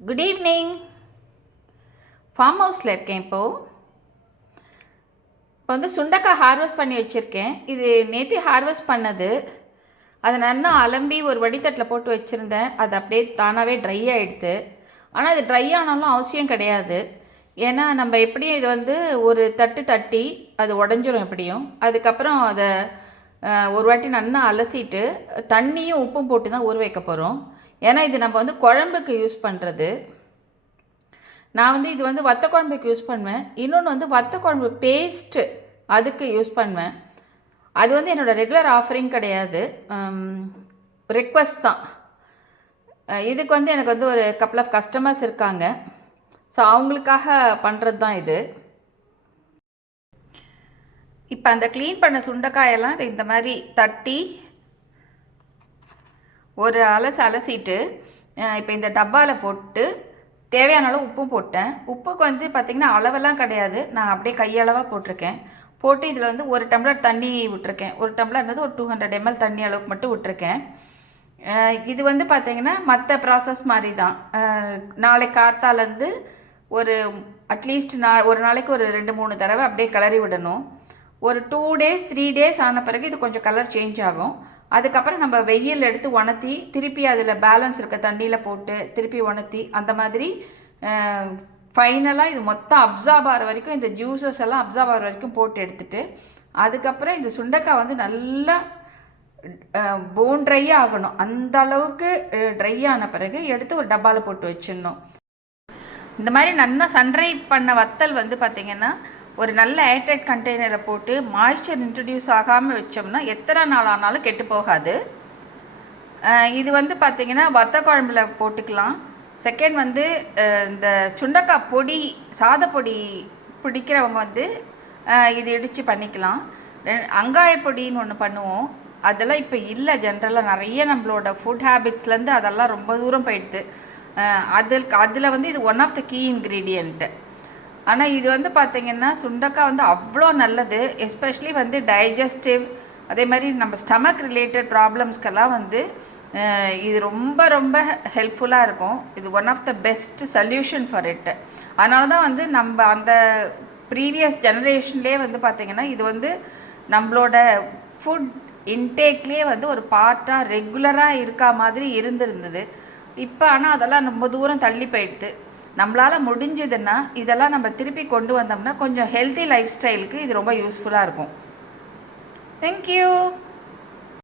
Good evening. Form ஹவுஸில் இருக்கேன் இப்போது. இப்போ வந்து சுண்டக்காய் ஹார்வெஸ்ட் பண்ணி வச்சுருக்கேன். இது நேற்று ஹார்வெஸ்ட் பண்ணது. அதை நல்லா அலம்பி ஒரு வடித்தட்டில் போட்டு வச்சுருந்தேன். அது அப்படியே தானாகவே ட்ரை ஆகிடுது. ஆனால் அது ட்ரை ஆனாலும் அவசியம் கிடையாது. ஏன்னா நம்ம எப்படியும் இது வந்து ஒரு தட்டு தட்டி அது உடஞ்சிரும் எப்படியும். அதுக்கப்புறம் அதை ஒரு வாட்டி நல்லா அலசிட்டு தண்ணியும் உப்பும் போட்டு தான் ஊற வைக்க போகிறோம். ஏன்னா இது நம்ம வந்து குழம்புக்கு யூஸ் பண்ணுறது. நான் வந்து இது வந்து வத்த குழம்புக்கு யூஸ் பண்ணுவேன். இன்னொன்று வந்து வத்த குழம்பு பேஸ்ட்டு அதுக்கு யூஸ் பண்ணுவேன். அது வந்து என்னோடய ரெகுலர் ஆஃபரிங் கிடையாது, ரிக்வெஸ்ட் தான். இதுக்கு வந்து எனக்கு வந்து ஒரு கப்பல் ஆஃப் கஸ்டமர்ஸ் இருக்காங்க. ஸோ அவங்களுக்காக பண்ணுறது தான் இது. இப்போ அந்த க்ளீன் பண்ண சுண்டைக்காயெல்லாம் இந்த மாதிரி தட்டி ஒரு அலசிட்டு இப்போ இந்த டப்பாவில் போட்டு தேவையான அளவு உப்பும் போட்டேன். உப்புக்கு வந்து பார்த்திங்கன்னா அளவெல்லாம் கிடையாது, நான் அப்படியே கையளவாக போட்டிருக்கேன். போட்டு இதில் வந்து ஒரு டம்ளர் தண்ணி விட்டுருக்கேன். ஒரு டம்ளர் இருந்தது ஒரு 200 ml தண்ணி அளவுக்கு மட்டும் விட்டுருக்கேன். இது வந்து பார்த்திங்கன்னா மற்ற ப்ராசஸ் மாதிரி தான். நாளைக்கு கார்த்தாலேருந்து ஒரு அட்லீஸ்ட் ஒரு நாளைக்கு ஒரு 2-3 தடவை அப்படியே கிளறி விடணும். ஒரு 2 days 3 days ஆன பிறகு இது கொஞ்சம் கலர் சேஞ்ச் ஆகும். அதுக்கப்புறம் நம்ம வெயில் எடுத்து உணர்த்தி திருப்பி அதில் பேலன்ஸ் இருக்க தண்ணியில் போட்டு திருப்பி உணர்த்தி அந்த மாதிரி ஃபைனலாக இது மொத்தம் அப்சார்ப் ஆகிற வரைக்கும், இந்த ஜூஸஸ் எல்லாம் அப்சார்ப் ஆகிற வரைக்கும் போட்டு எடுத்துட்டு அதுக்கப்புறம் இந்த சுண்டைக்காய் வந்து நல்லா போன் ட்ரை ஆகணும். அந்த அளவுக்கு ட்ரை ஆன பிறகு எடுத்து ஒரு டப்பாவில் போட்டு வச்சிடணும். இந்த மாதிரி நல்லா சன்ட்ரை பண்ண வத்தல் வந்து பார்த்திங்கன்னா ஒரு நல்ல ஏர்டைட் கண்டெய்னரில் போட்டு மாய்ஸ்சர் இன்ட்ரடியூஸ் ஆகாமல் வச்சோம்னா எத்தனை நாள் ஆனாலும் கெட்டு போகாது. இது வந்து பார்த்திங்கன்னா வத்த குழம்புல போட்டுக்கலாம். செகண்ட் வந்து இந்த சுண்டைக்காய் பொடி சாதப்பொடி பிடிக்கிறவங்க வந்து இது இடித்து பண்ணிக்கலாம். அங்காய பொடின்னு ஒன்று பண்ணுவோம், அதெல்லாம் இப்போ இல்லை. ஜென்ரலாக நிறைய நம்மளோட ஃபுட் ஹேபிட்ஸ்லேருந்து அதெல்லாம் ரொம்ப தூரம் போயிடுது. அதில் வந்து இது one of the key ingredient. ஆனால் இது வந்து பார்த்திங்கன்னா சுண்டக்காய் வந்து அவ்வளோ நல்லது. எஸ்பெஷலி வந்து டைஜஸ்டிவ், அதே மாதிரி நம்ம ஸ்டமக் ரிலேட்டட் ப்ராப்ளம்ஸ்க்கெல்லாம் வந்து இது ரொம்ப ரொம்ப ஹெல்ப்ஃபுல்லாக இருக்கும். இது one of the best solution for it. அதனால தான் வந்து நம்ம அந்த ப்ரீவியஸ் ஜெனரேஷன்லேயே வந்து பார்த்திங்கன்னா இது வந்து நம்மளோட ஃபுட் இன்டேக்லேயே வந்து ஒரு பார்ட்டாக ரெகுலராக இருக்கா மாதிரி இருந்திருந்தது. இப்போ ஆனால் அதெல்லாம் ரொம்ப தூரம் தள்ளி போயிடுது. நம்மளால் முடிஞ்சதுன்னா இதெல்லாம் நம்ம திருப்பி கொண்டு வந்தோம்னா கொஞ்சம் ஹெல்த்தி லைஃப் ஸ்டைலுக்கு இது ரொம்ப யூஸ்ஃபுல்லாக இருக்கும். தேங்க்யூ.